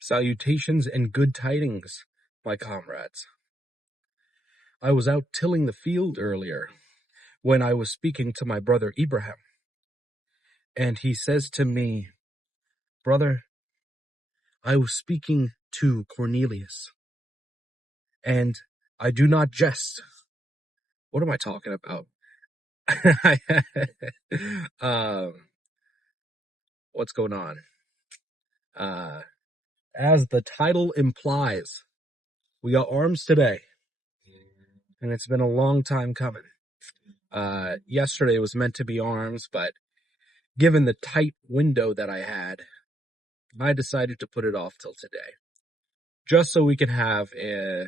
Salutations and good tidings, my comrades. I was out tilling the field earlier when I was speaking to my brother Ibrahim, and he says to me, "Brother, I was speaking to Cornelius, and I do not jest." What am I talking about? What's going on? As the title implies, we got arms today, and it's been a long time coming. Yesterday was meant to be arms, but given the tight window that I had, I decided to put it off till today, just so we can have a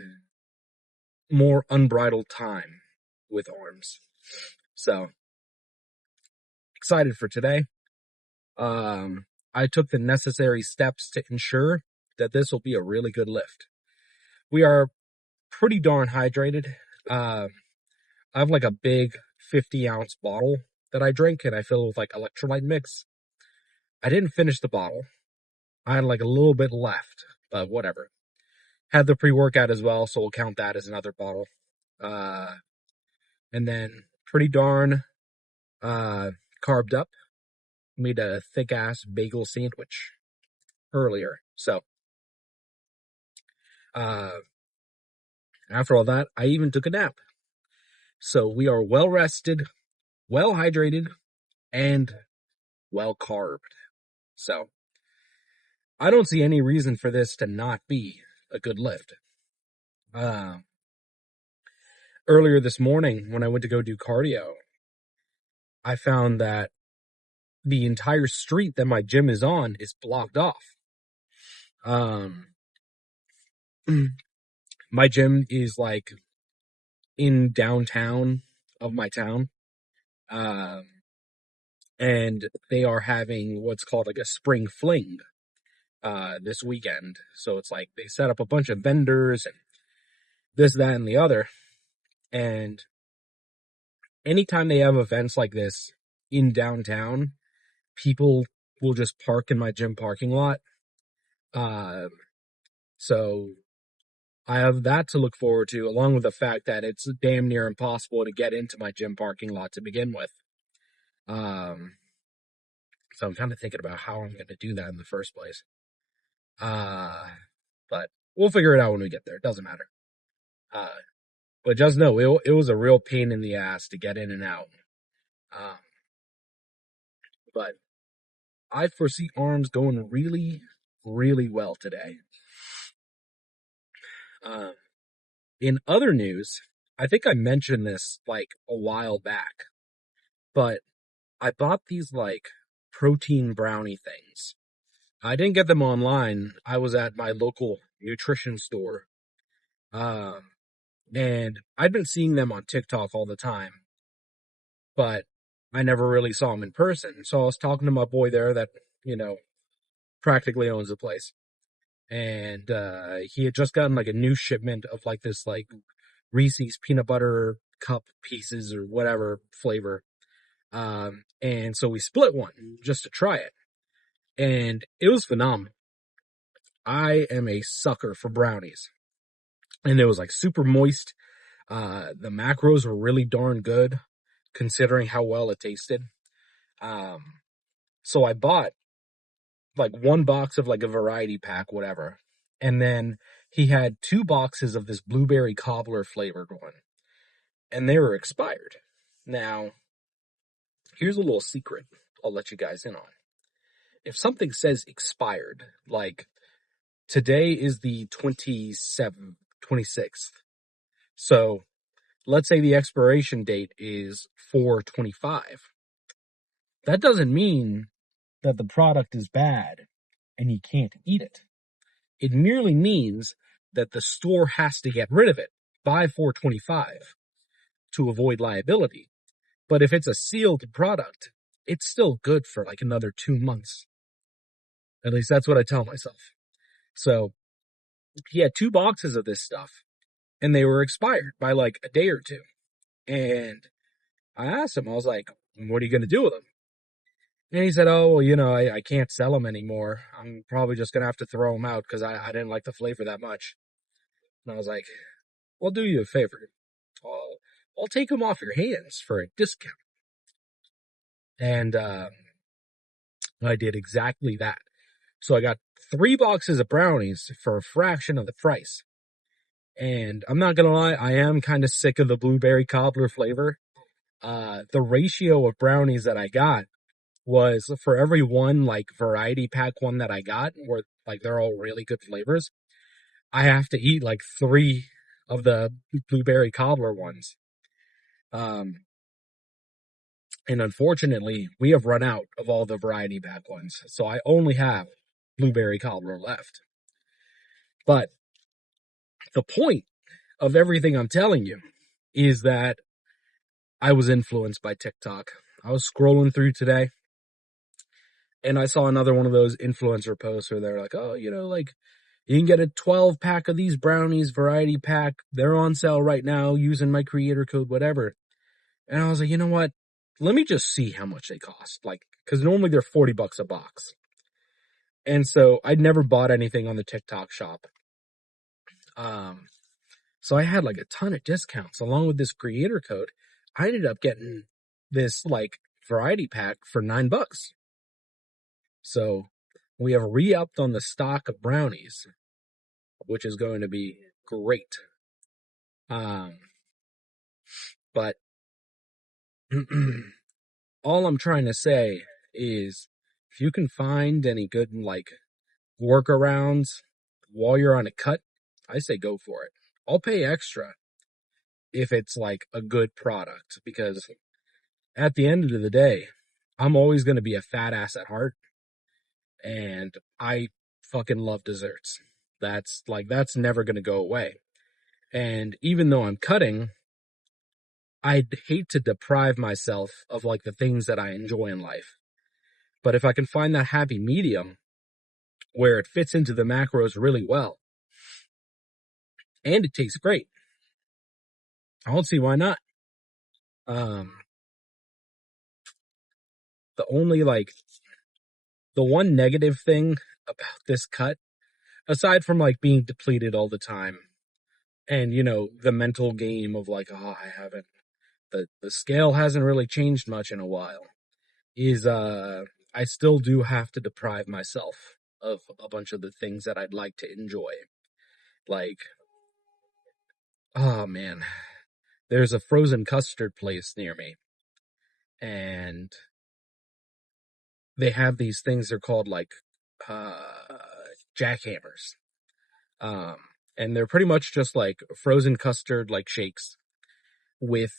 more unbridled time with arms. So, excited for today. I took the necessary steps to ensure that this will be a really good lift. We are pretty darn hydrated. I have like a big 50-ounce bottle that I drink, and I fill it with like electrolyte mix. I didn't finish the bottle. I had like a little bit left, but whatever. Had the pre-workout as well, so we'll count that as another bottle. And then pretty darn carved up. Made a thick-ass bagel sandwich earlier. So, after all that, I even took a nap. So we are well-rested, well-hydrated, and well-carbed. So, I don't see any reason for this to not be a good lift. Earlier this morning, when I went to go do cardio, I found that the entire street that my gym is on is blocked off. My gym is like in downtown of my town. And they are having what's called like a spring fling, this weekend. So it's like they set up a bunch of vendors and this, that, and the other. And anytime they have events like this in downtown, people will just park in my gym parking lot. So I have that to look forward to, along with the fact that it's damn near impossible to get into my gym parking lot to begin with. So I'm kind of thinking about how I'm going to do that in the first place. But we'll figure it out when we get there. It doesn't matter. But just know, it was a real pain in the ass to get in and out. But I foresee arms going really, really well today. In other news, I think I mentioned this like a while back, but I bought these like protein brownie things. I didn't get them online. I was at my local nutrition store. And I'd been seeing them on TikTok all the time, but I never really saw them in person. So I was talking to my boy there that, practically owns the place. And he had just gotten like a new shipment of like this like Reese's peanut butter cup pieces or whatever flavor. And so we split one just to try it. And it was phenomenal. I am a sucker for brownies. And it was like super moist. The macros were really darn good considering how well it tasted. So I bought like one box of like a variety pack, whatever. And then he had 2 boxes of this blueberry cobbler flavor going. And they were expired. Now, here's a little secret I'll let you guys in on. If something says expired, like today is the 26th. So let's say the expiration date is 4/25. That doesn't mean that the product is bad and you can't eat it. It merely means that the store has to get rid of it by 4/25 to avoid liability. But if it's a sealed product, it's still good for like another 2 months. At least that's what I tell myself. So he had 2 boxes of this stuff and they were expired by like a day or two. And I asked him, I was like, what are you going to do with them? And he said, oh, well, I can't sell them anymore. I'm probably just going to have to throw them out because I didn't like the flavor that much. And I was like, well, do you a favor. I'll take them off your hands for a discount. And I did exactly that. So I got 3 boxes of brownies for a fraction of the price. And I'm not gonna lie, I am kind of sick of the blueberry cobbler flavor. The ratio of brownies that I got was for every one like variety pack one that I got, where like they're all really good flavors, I have to eat like 3 of the blueberry cobbler ones. And unfortunately, we have run out of all the variety pack ones, so I only have blueberry cobbler left. But the point of everything I'm telling you is that I was influenced by TikTok. I was scrolling through today and I saw another one of those influencer posts where they're like, oh, like you can get a 12 pack of these brownies variety pack. They're on sale right now using my creator code, whatever. And I was like, you know what? Let me just see how much they cost. Like, cause normally they're $40 a box. And so I'd never bought anything on the TikTok shop. So I had like a ton of discounts along with this creator code. I ended up getting this like variety pack for $9. So we have re-upped on the stock of brownies, which is going to be great. But all I'm trying to say is if you can find any good like workarounds while you're on a cut, I say go for it. I'll pay extra if it's like a good product because at the end of the day, I'm always going to be a fat ass at heart and I fucking love desserts. That's never going to go away. And even though I'm cutting, I'd hate to deprive myself of like the things that I enjoy in life. But if I can find that happy medium where it fits into the macros really well and it tastes great, I don't see why not. Um, the one negative thing about this cut, aside from like being depleted all the time and, the mental game of like, oh, the scale hasn't really changed much in a while, is, I still do have to deprive myself of a bunch of the things that I'd like to enjoy. Like, oh man, there's a frozen custard place near me and they have these things, they're called like, jackhammers. Um, and they're pretty much just like frozen custard, like shakes with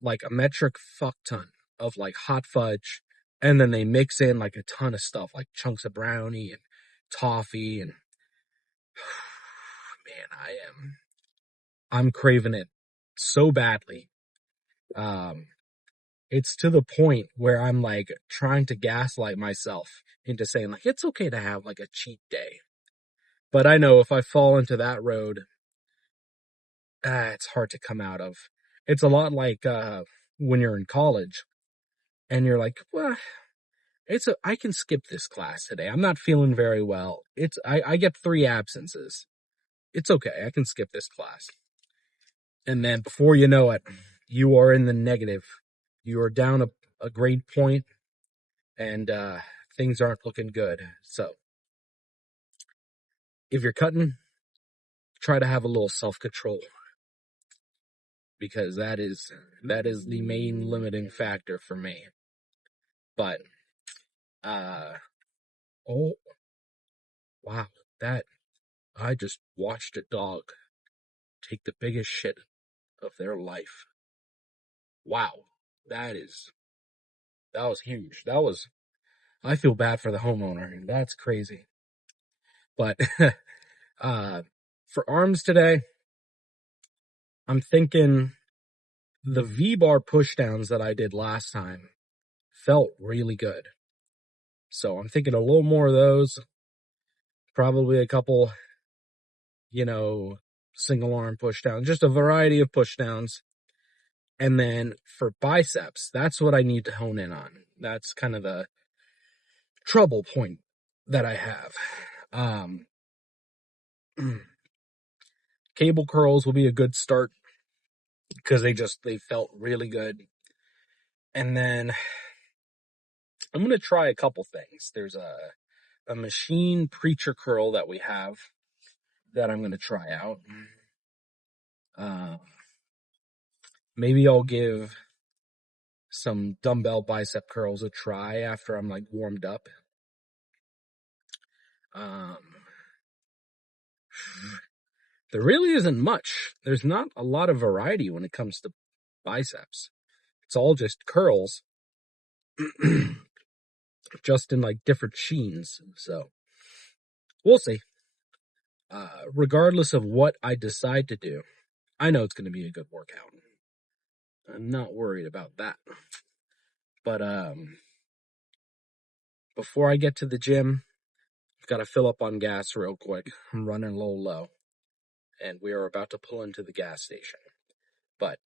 like a metric fuck ton of like hot fudge. And then they mix in like a ton of stuff, like chunks of brownie and toffee. And man, I'm craving it so badly. It's to the point where I'm like trying to gaslight myself into saying like, it's okay to have like a cheat day. But I know if I fall into that road, it's hard to come out of. It's a lot like when you're in college and you're like, well, I can skip this class today. I'm not feeling very well. I get 3 absences. It's okay. I can skip this class. And then before you know it, you are in the negative. You are down a grade point and things aren't looking good. So if you're cutting, try to have a little self-control because that is the main limiting factor for me. But oh wow, that I just watched a dog take the biggest shit of their life. Wow, that was huge. I feel bad for the homeowner. That's crazy. But for arms today, I'm thinking the V-bar pushdowns that I did last time felt really good. So I'm thinking a little more of those. Probably a couple, single arm pushdowns, just a variety of pushdowns. And then for biceps, that's what I need to hone in on. That's kind of the trouble point that I have. Cable curls will be a good start because they felt really good. And then I'm going to try a couple things. There's a machine preacher curl that we have that I'm going to try out. Maybe I'll give some dumbbell bicep curls a try after I'm like warmed up. There really isn't much. There's not a lot of variety when it comes to biceps. It's all just curls, just in like different sheens. So we'll see. Regardless of what I decide to do, I know it's going to be a good workout. I'm not worried about that. But before I get to the gym, I've got to fill up on gas real quick. I'm running a little low, and we are about to pull into the gas station. But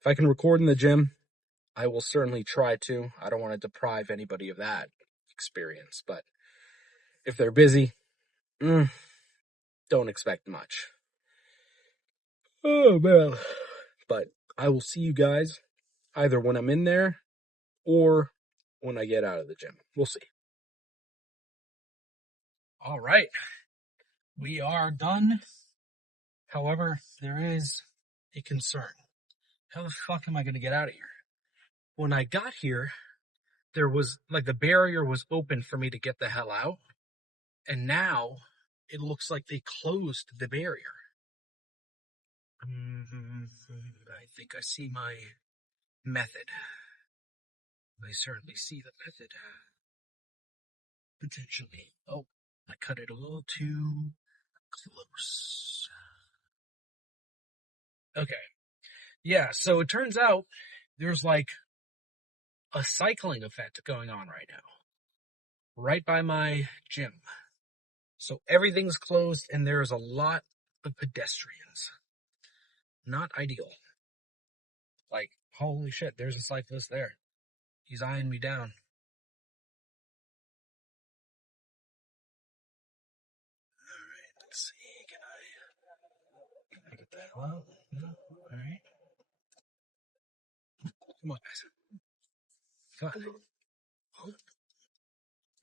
if I can record in the gym, I will certainly try to. I don't want to deprive anybody of that experience, but if they're busy, don't expect much. Oh, man. But I will see you guys either when I'm in there or when I get out of the gym. We'll see. All right. We are done. However, there is a concern. How the fuck am I going to get out of here? When I got here, there was, like, the barrier was open for me to get the hell out. And now, it looks like they closed the barrier. I think I see my method. I certainly see the method. Potentially. Oh, I cut it a little too close. Okay. Yeah, so it turns out there's like a cycling event going on right now. Right by my gym. So everything's closed and there's a lot of pedestrians. Not ideal. Like, holy shit, there's a cyclist there. He's eyeing me down. Alright, let's see. Can I get that out? No? Alright. Come on, guys. God. Oh.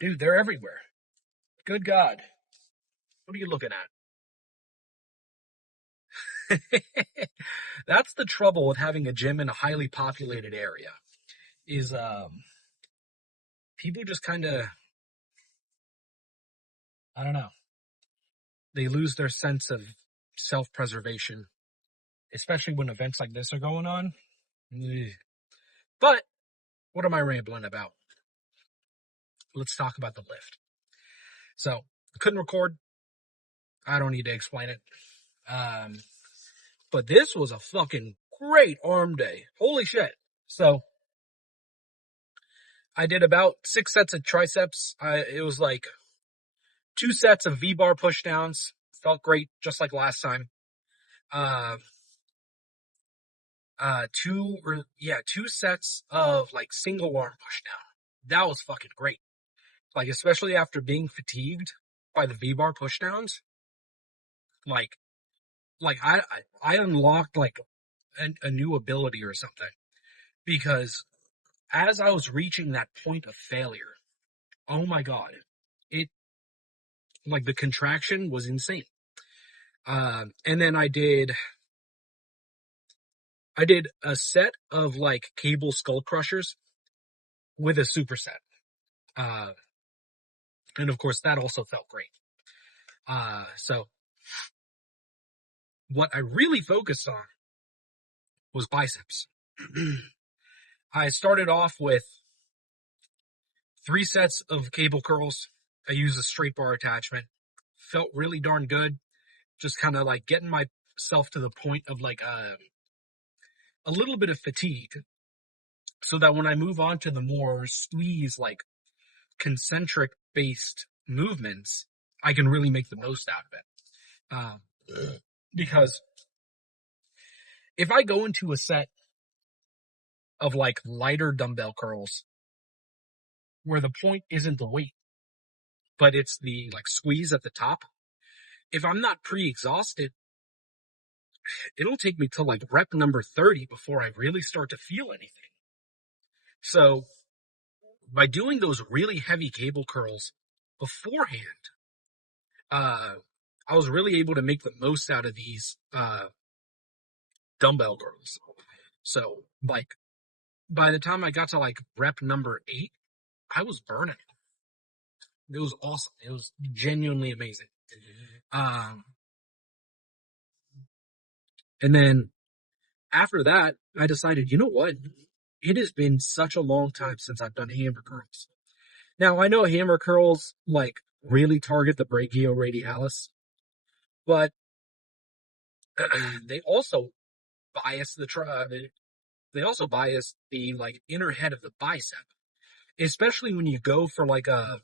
Dude, they're everywhere. Good God. What are you looking at? That's the trouble with having a gym in a highly populated area. Is people just kind of, I don't know, they lose their sense of self-preservation, especially when events like this are going on. But what am I rambling about? Let's talk about the lift. So I couldn't record. I don't need to explain it. But this was a fucking great arm day. Holy shit. So I did about 6 sets of triceps. It was like 2 sets of V-bar pushdowns. Felt great, just like last time. 2 sets of like single arm pushdown. That was fucking great. Like, especially after being fatigued by the V-bar pushdowns. Like I unlocked like a new ability or something, because as I was reaching that point of failure, oh my God, it, like, the contraction was insane. And then I did a set of like cable skull crushers with a superset. And of course that also felt great. So what I really focused on was biceps. I started off with 3 sets of cable curls. I used a straight bar attachment. Felt really darn good. Just kind of like getting myself to the point of like a little bit of fatigue, so that when I move on to the more squeeze, like concentric based movements, I can really make the most out of it. Because if I go into a set of like lighter dumbbell curls where the point isn't the weight, but it's the like squeeze at the top. If I'm not pre-exhausted, it'll take me till like rep number 30 before I really start to feel anything. So by doing those really heavy cable curls beforehand, uh, I was really able to make the most out of these dumbbell curls. So like by the time I got to like rep number 8, I was burning. It was awesome. It was genuinely amazing. Um, and then after that, I decided, you know what? It has been such a long time since I've done hammer curls. Now I know hammer curls like really target the brachioradialis, but they also bias they also bias the like inner head of the bicep, especially when you go for like a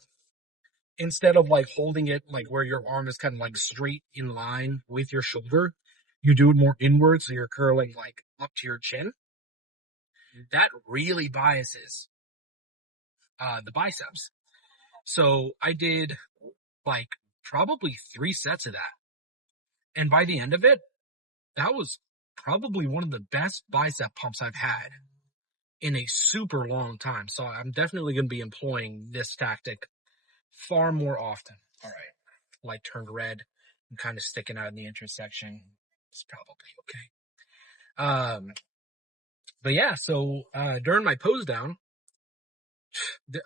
instead of like holding it like where your arm is kind of like straight in line with your shoulder, you do it more inward, so you're curling like up to your chin. That really biases the biceps. So I did like probably 3 sets of that, and by the end of it, that was probably one of the best bicep pumps I've had in a super long time. So I'm definitely going to be employing this tactic far more often. All right. Light turned red. I'm kind of sticking out in the intersection. It's probably okay. But yeah, so during my pose down,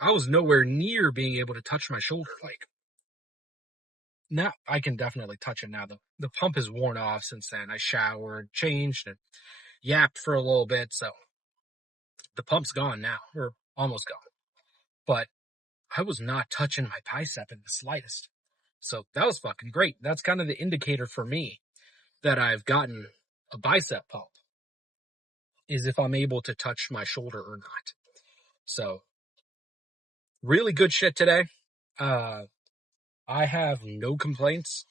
I was nowhere near being able to touch my shoulder. Like now, I can definitely touch it now. The pump is worn off since then. I showered, changed, and yapped for a little bit, so the pump's gone now, or almost gone. But I was not touching my bicep in the slightest. So that was fucking great. That's kind of the indicator for me that I've gotten a bicep pump, is if I'm able to touch my shoulder or not. So really good shit today. I have no complaints.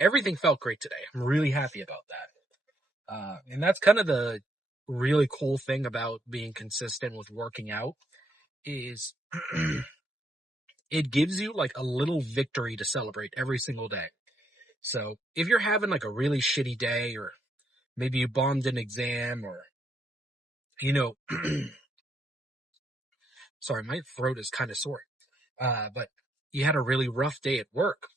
Everything felt great today. I'm really happy about that. And that's kind of the really cool thing about being consistent with working out is it gives you like a little victory to celebrate every single day. So if you're having like a really shitty day, or maybe you bombed an exam, or, you know, sorry, my throat is kind of sore. But you had a really rough day at work,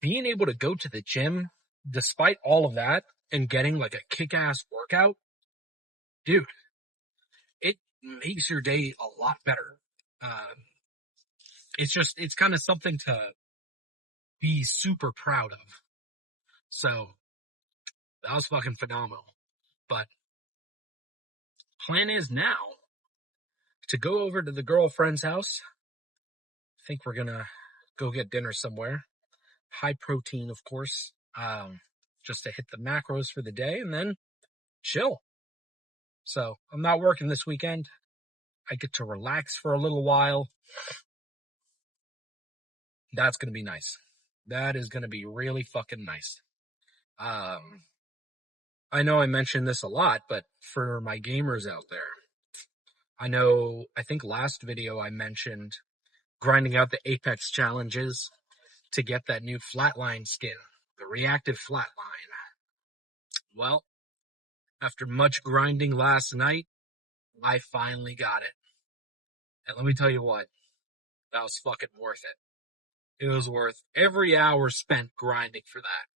being able to go to the gym despite all of that and getting like a kick-ass workout, dude, it makes your day a lot better. It's kind of something to be super proud of. So that was fucking phenomenal. But plan is now to go over to the girlfriend's house. I think we're gonna go get dinner somewhere. High protein, of course, just to hit the macros for the day and then chill. So I'm not working this weekend. I get to relax for a little while. That's going to be nice. That is going to be really fucking nice. I know I mentioned this a lot, but for my gamers out there, I think last video I mentioned grinding out the Apex challenges to get that new flatline skin, the reactive flatline. Well, after much grinding last night, I finally got it. And let me tell you what, that was fucking worth it. It was worth every hour spent grinding for that.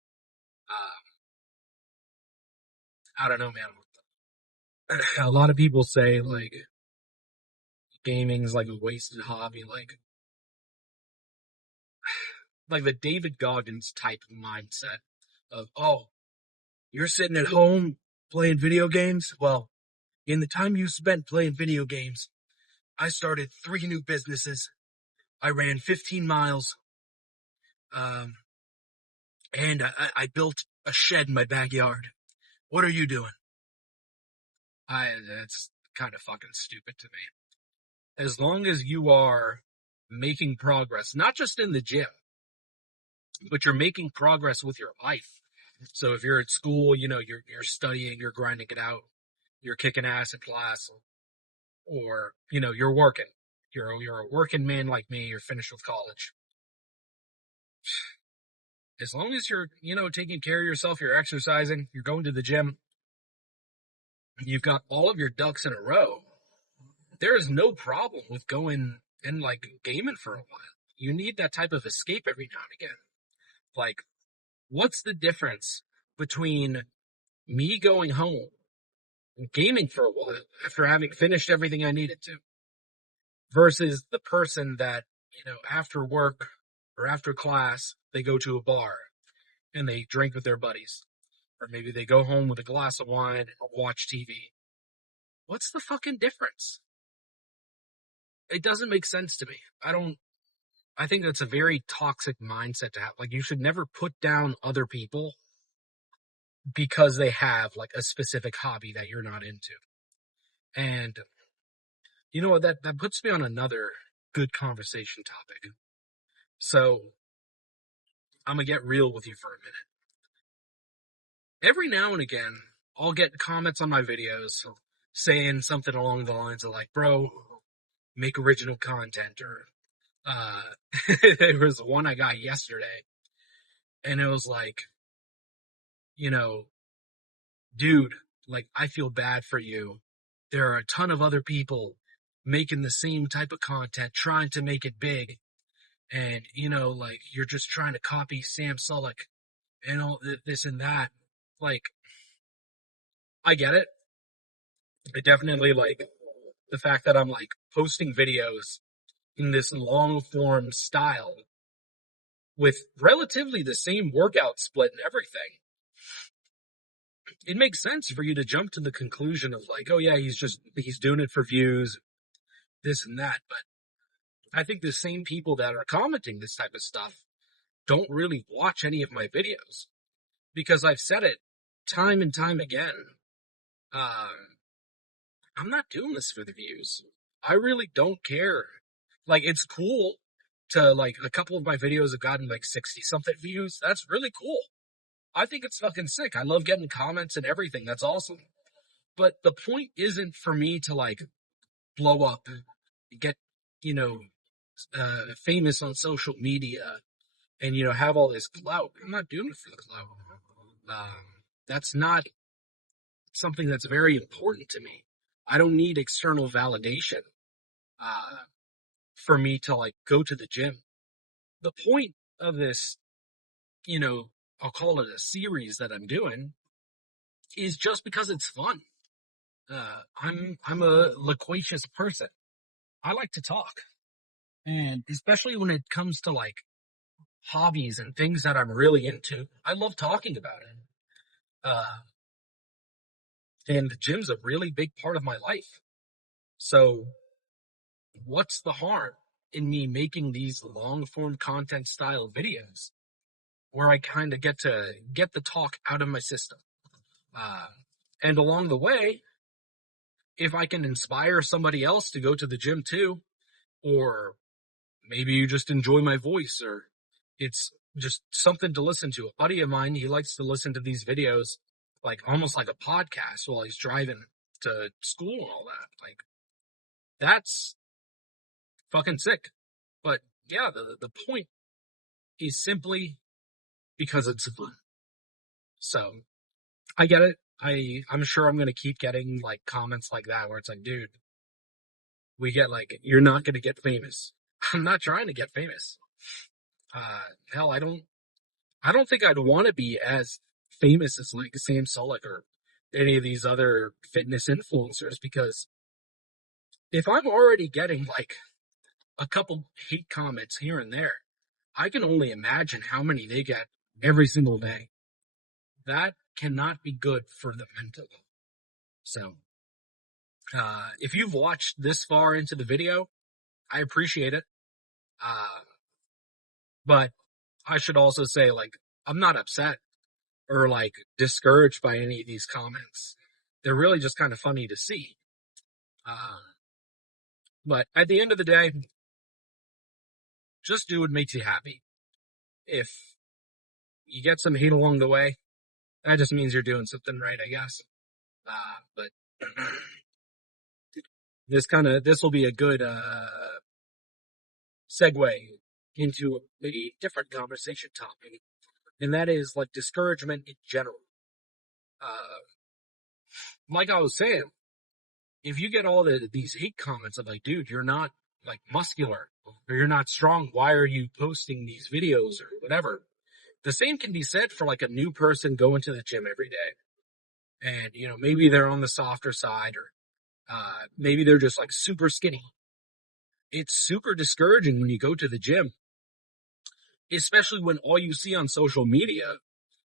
I don't know, man. A lot of people say, like, gaming's like a wasted hobby, like the David Goggins type mindset of, oh, you're sitting at home playing video games? Well, in the time you spent playing video games, I started 3 new businesses. I ran 15 miles. And I built a shed in my backyard. What are you doing? That's kind of fucking stupid to me. As long as you are making progress, not just in the gym, but you're making progress with your life. So if you're at school, you're studying, you're grinding it out, you're kicking ass in class, or, you're working. You're a working man like me. You're finished with college. As long as you're, taking care of yourself, you're exercising, you're going to the gym, you've got all of your ducks in a row, there is no problem with going and like gaming for a while. You need that type of escape every now and again. Like, what's the difference between me going home and gaming for a while after having finished everything I needed to versus the person that, after work or after class, they go to a bar and they drink with their buddies? Or maybe they go home with a glass of wine and watch TV. What's the fucking difference? It doesn't make sense to me. I think that's a very toxic mindset to have. Like, you should never put down other people because they have like a specific hobby that you're not into. And you know what? That puts me on another good conversation topic. So I'm gonna get real with you for a minute. Every now and again, I'll get comments on my videos saying something along the lines of like, bro, make original content, or there was one I got yesterday and it was like, dude, like, I feel bad for you. There are a ton of other people making the same type of content, trying to make it big. And, like, you're just trying to copy Sam Sulek and all this and that. Like, I get it. I definitely like the fact that I'm like posting videos in this long form style with relatively the same workout split and everything. It makes sense for you to jump to the conclusion of like, oh yeah, he's doing it for views, this and that. But I think the same people that are commenting this type of stuff don't really watch any of my videos, because I've said it time and time again. I'm not doing this for the views. I really don't care. Like, it's cool to, like, a couple of my videos have gotten like 60 something views. That's really cool. I think it's fucking sick. I love getting comments and everything. That's awesome. But the point isn't for me to like blow up, get, famous on social media and, have all this clout. I'm not doing it for the clout. That's not something that's very important to me. I don't need external validation, for me to like go to the gym. The point of this, I'll call it a series that I'm doing, is just because it's fun. I'm a loquacious person. I like to talk. And especially when it comes to like hobbies and things that I'm really into, I love talking about it. And the gym's a really big part of my life. So what's the harm in me making these long form content style videos where I kind of get to get the talk out of my system? And along the way, if I can inspire somebody else to go to the gym too, or maybe you just enjoy my voice, or it's just something to listen to. A buddy of mine, he likes to listen to these videos like almost like a podcast while he's driving to school and all that. Like, that's fucking sick. But yeah, the point is simply because it's fun. So I get it. I'm sure I'm gonna keep getting like comments like that where it's like, dude, we get like, you're not gonna get famous. I'm not trying to get famous. Hell, I don't think I'd want to be as famous as like Sam Sulek or any of these other fitness influencers, because if I'm already getting like a couple hate comments here and there, I can only imagine how many they get every single day. That cannot be good for the mental. So, if you've watched this far into the video, I appreciate it. But I should also say, like, I'm not upset or like discouraged by any of these comments. They're really just kind of funny to see. But at the end of the day, just do what makes you happy. If you get some hate along the way, that just means you're doing something right, I guess. But this will be a good segue into a different conversation topic, and that is like discouragement in general. Uh, like I was saying, if you get all these hate comments of like, dude, you're not like muscular or you're not strong, why are you posting these videos or whatever? The same can be said for like a new person going to the gym every day. And, maybe they're on the softer side or maybe they're just like super skinny. It's super discouraging when you go to the gym, especially when all you see on social media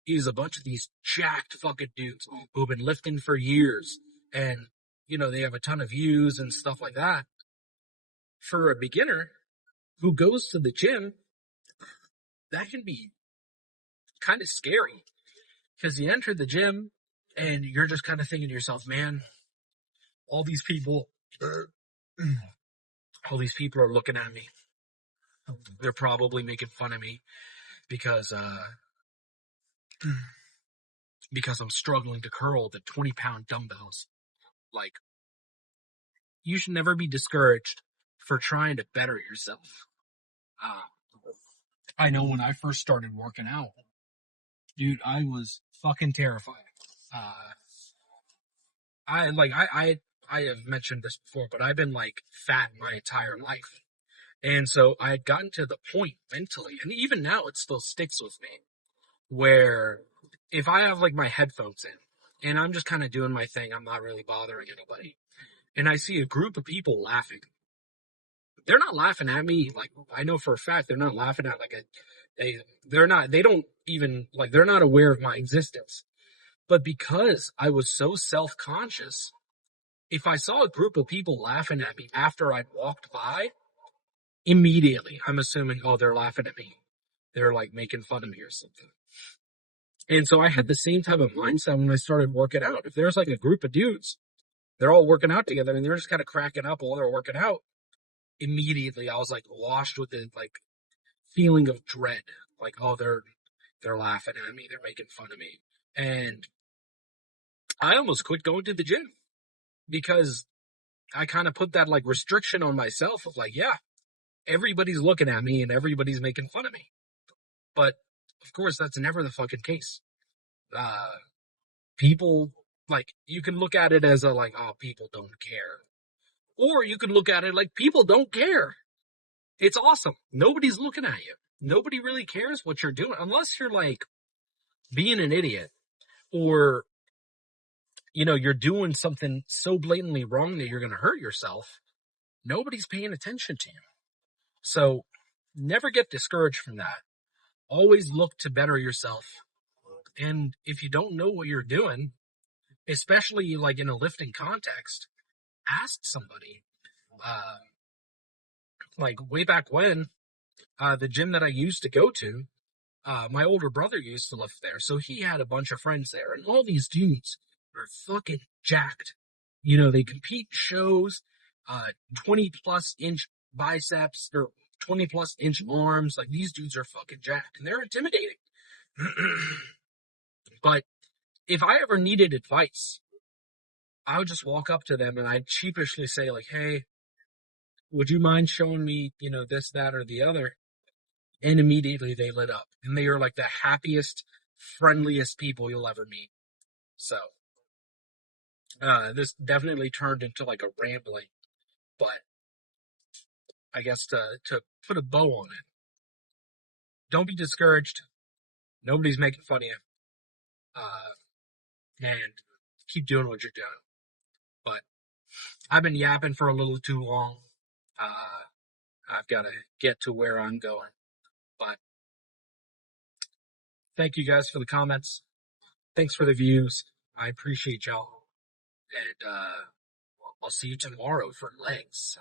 is a bunch of these jacked fucking dudes who've been lifting for years and, they have a ton of views and stuff like that. For a beginner who goes to the gym, that can be kind of scary because you enter the gym and you're just kind of thinking to yourself, man, all these people, all these people are looking at me. They're probably making fun of me because, because I'm struggling to curl the 20-pound dumbbells. Like, you should never be discouraged for trying to better yourself. I know when I first started working out, dude, I was fucking terrified. Uh, I have mentioned this before, but I've been like fat my entire life. And so I had gotten to the point mentally, and even now it still sticks with me, where if I have like my headphones in and I'm just kind of doing my thing, I'm not really bothering anybody, and I see a group of people laughing, they're not laughing at me. Like, I know for a fact they're not laughing at like they don't even like, they're not aware of my existence. But because I was so self-conscious, if I saw a group of people laughing at me after I'd walked by, immediately I'm assuming, oh, they're laughing at me. They're like making fun of me or something. And so I had the same type of mindset when I started working out. If there's like a group of dudes, they're all working out together and they're just kind of cracking up while they're working out, immediately I was like washed with the like feeling of dread. Like, oh, they're laughing at me, they're making fun of me. And I almost quit going to the gym because I kind of put that like restriction on myself of like, yeah, everybody's looking at me and everybody's making fun of me. But of course, that's never the fucking case. Uh, People, like, you can look at it as a like, oh, people don't care. Or you can look at it like people don't care. It's awesome. Nobody's looking at you. Nobody really cares what you're doing unless you're like being an idiot or, you're doing something so blatantly wrong that you're going to hurt yourself. Nobody's paying attention to you. So never get discouraged from that. Always look to better yourself. And if you don't know what you're doing, especially like in a lifting context, ask somebody. Uh, like way back when, the gym that I used to go to, my older brother used to lift there. So he had a bunch of friends there, and all these dudes are fucking jacked. They compete in shows, 20 plus inch biceps or 20 plus inch arms. Like, these dudes are fucking jacked and they're intimidating. But if I ever needed advice, I would just walk up to them and I'd sheepishly say like, hey, would you mind showing me, this, that, or the other? And immediately they lit up and they are like the happiest, friendliest people you'll ever meet. So, this definitely turned into like a rambling, but I guess to put a bow on it, don't be discouraged. Nobody's making fun of you. And keep doing what you're doing. But I've been yapping for a little too long. I've got to get to where I'm going. But thank you guys for the comments. Thanks for the views. I appreciate y'all. And I'll see you tomorrow for legs.